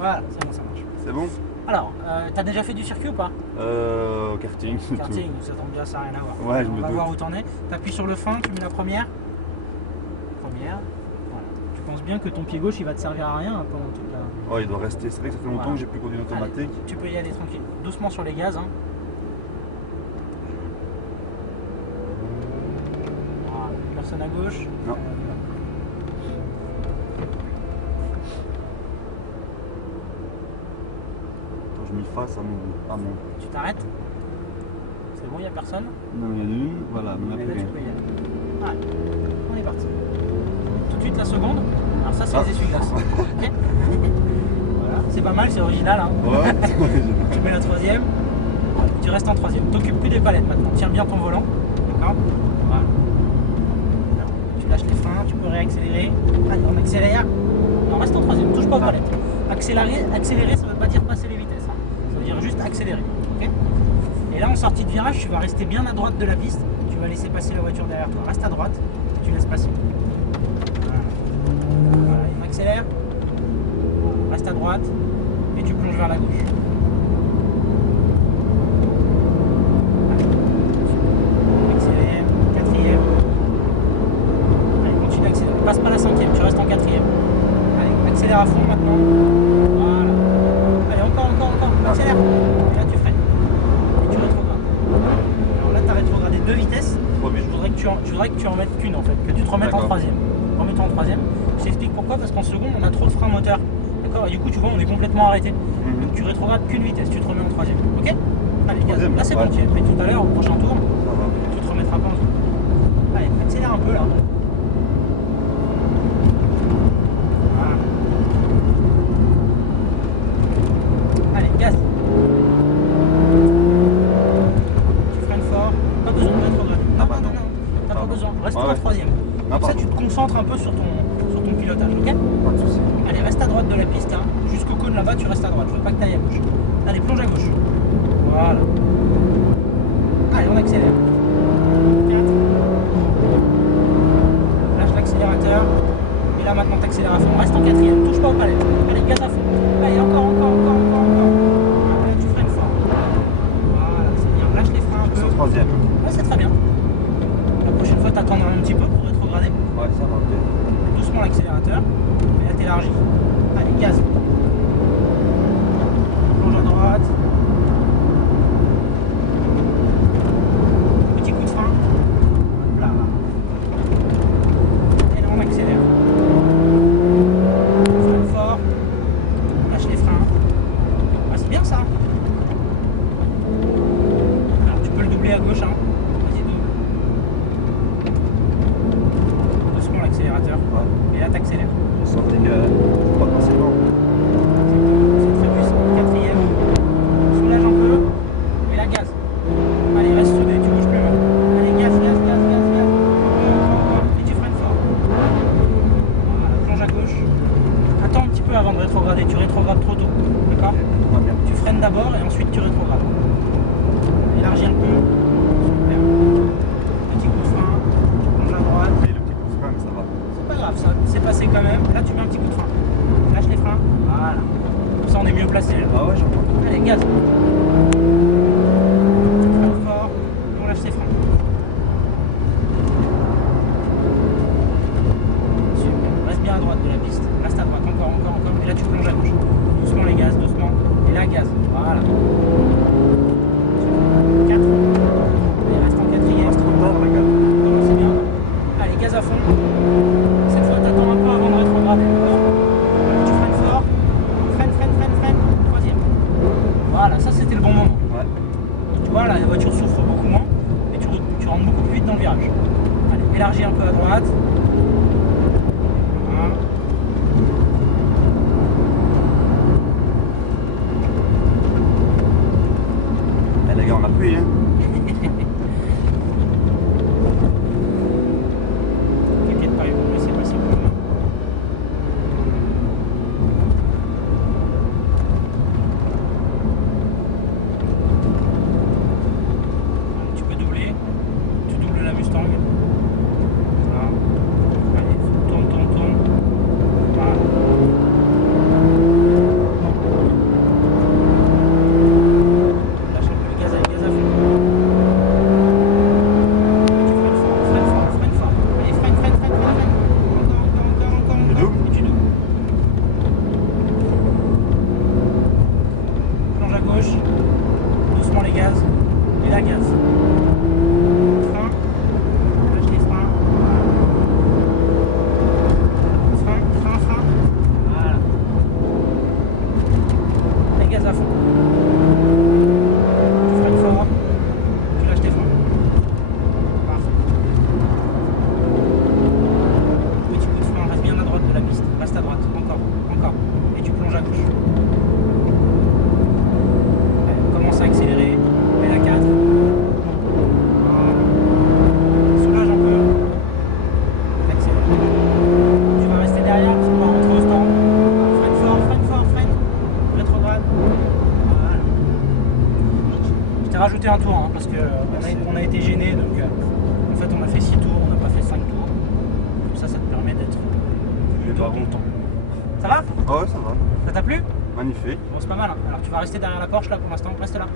Voilà, c'est bon, ça marche. C'est bon? Alors, t'as déjà fait du circuit ou pas? Karting. Karting, ça tombe bien, ça n'a rien à voir. Ouais, je me On va doute. voir où t'en es. T'appuies sur le frein, tu mets la première. Première. Voilà. Tu penses bien que ton pied gauche il va te servir à rien pendant toute la. Ouais, il doit rester. C'est vrai que ça fait longtemps Voilà. que j'ai plus conduit une automatique. Allez, tu peux y aller tranquille. Doucement sur les gaz. Hein. Voilà. Personne à gauche. Non. Attends, je m'y fasse à mon. Tu t'arrêtes. C'est bon, il n'y a personne. Non, il y en a une. Voilà, on a Et plus là, tu qu'une. peux y aller. Allez, on est parti. Tout de suite la seconde. Alors ça, c'est Ah. les essuie-glaces. Ok. Voilà. C'est pas mal, c'est original. Hein. Ouais. Tu mets la troisième. Tu restes en troisième. T'occupes plus des palettes maintenant. Tiens bien ton volant. D'accord. Voilà. Alors, tu lâches les freins, tu peux réaccélérer. Allez, on accélère. Non, reste en troisième. Touche pas aux palettes. Accélérer, ça veut pas dire passer les vitesses. Hein. Ça veut dire juste accélérer. Ok. Et là, en sortie de virage, tu vas rester bien à droite de la piste. Tu vas laisser passer la voiture derrière toi. Reste à droite et tu laisses passer. Voilà, on accélère. Reste à droite et tu plonges vers la gauche. Accélère, quatrième. Allez, continue d'accélérer. Passe pas la cinquième, tu restes en quatrième. Allez, accélère à fond maintenant. Voilà. Allez, encore. Accélère. Et là, tu freines. Et tu rétrogrades. Alors là, tu as rétrogradé 2 vitesses. Je voudrais que tu en mettes qu'une en fait, que tu te remettes en troisième. Remets-toi en troisième. Je t'explique pourquoi, parce qu'en seconde, on a trop de frein moteur. D'accord. Et du coup, tu vois, on est complètement arrêté. Donc tu rétrogrades qu'une vitesse, tu te remets en troisième. Ok. Allez, gaz. Là, c'est bon, tu l'as fait tout à l'heure, au prochain tour. Ça va. Tu te remettras pas en seconde. Allez, accélère un peu là. Voilà. Allez, gaz. Tu freines fort. Pas besoin de rétrograder. Non. T'as pas besoin. Reste en troisième. Comme ça, tu te concentres un peu sur ton pilotage, ok? Pas de soucis. Allez, reste à droite de la piste. Hein. Jusqu'au cône là-bas, tu restes à droite. Je veux pas que tu ailles à gauche. Allez, plonge à gauche. Voilà. Allez, on accélère. 4. Lâche l'accélérateur. Et là, maintenant, t'accélères à fond. Reste en quatrième. Touche pas aux palettes. Allez, gaz à fond. Allez, encore. Là, tu freines fort. Voilà, c'est bien. Lâche les freins un peu. C'est au troisième. Ouais, c'est très bien. La prochaine fois, t'attendras un petit peu pour rétrograder. Ouais, ça va. Doucement l'accélérateur. Et là, t'élargis. Allez, gaz. Plonge à droite. Petit coup de frein. Là. Et là, on accélère. Freine fort. Lâche les freins. Ah, c'est bien ça. Alors, tu peux le doubler à gauche. Hein. Vas-y, double. Doucement l'accélérateur. Ouais. Et là, t'accélères. J'ai senti que potentiellement. C'est très puissant. Quatrième. Soulage un peu. Et la gaz. Allez, reste soudé, tu bouges plus mal. Allez, gaz. Et tu freines fort. Voilà, plonge à gauche. Attends un petit peu avant de rétrograder. Tu rétrogrades trop tôt. D'accord? Tout va bien. Tu freines d'abord et ensuite tu rétrogrades. Élargis un peu. Super. Petit coup de frein. Plonge à droite. Et le petit coup de frein, mais ça va. C'est pas grave, ça c'est passé quand même. Là, tu mets un petit coup de frein. Lâche les freins. Voilà. Comme ça, on est mieux placé. Là. Ah ouais, j'entends. Allez, gaz. Freine fort. On lâche ses freins. Super. Reste bien à droite de la piste. Reste à droite. Encore. Et là, tu plonges à gauche. Doucement les gaz, doucement. Et là, gaz. Voilà. 4. Et reste en quatrième. Non, c'est bien. Allez, gaz à fond. Cette fois, t'attends un peu avant de rétrograder. Tu freines fort. Freine. Troisième. Voilà, ça c'était le bon moment. Ouais. Tu vois, là, la voiture souffre beaucoup moins et tu rentres beaucoup plus vite dans le virage. Allez, élargis un peu à droite. Voilà. rajouté un tour hein, parce que Merci. on a été gêné donc en fait on a fait 6 tours, on n'a pas fait 5 tours. Comme ça te permet d'être Et pas bon. content. Ça va? Ah ouais, ça va. Ça t'a plu? Magnifique. Bon c'est pas mal hein. Alors tu vas rester derrière la Porsche là pour l'instant, reste là.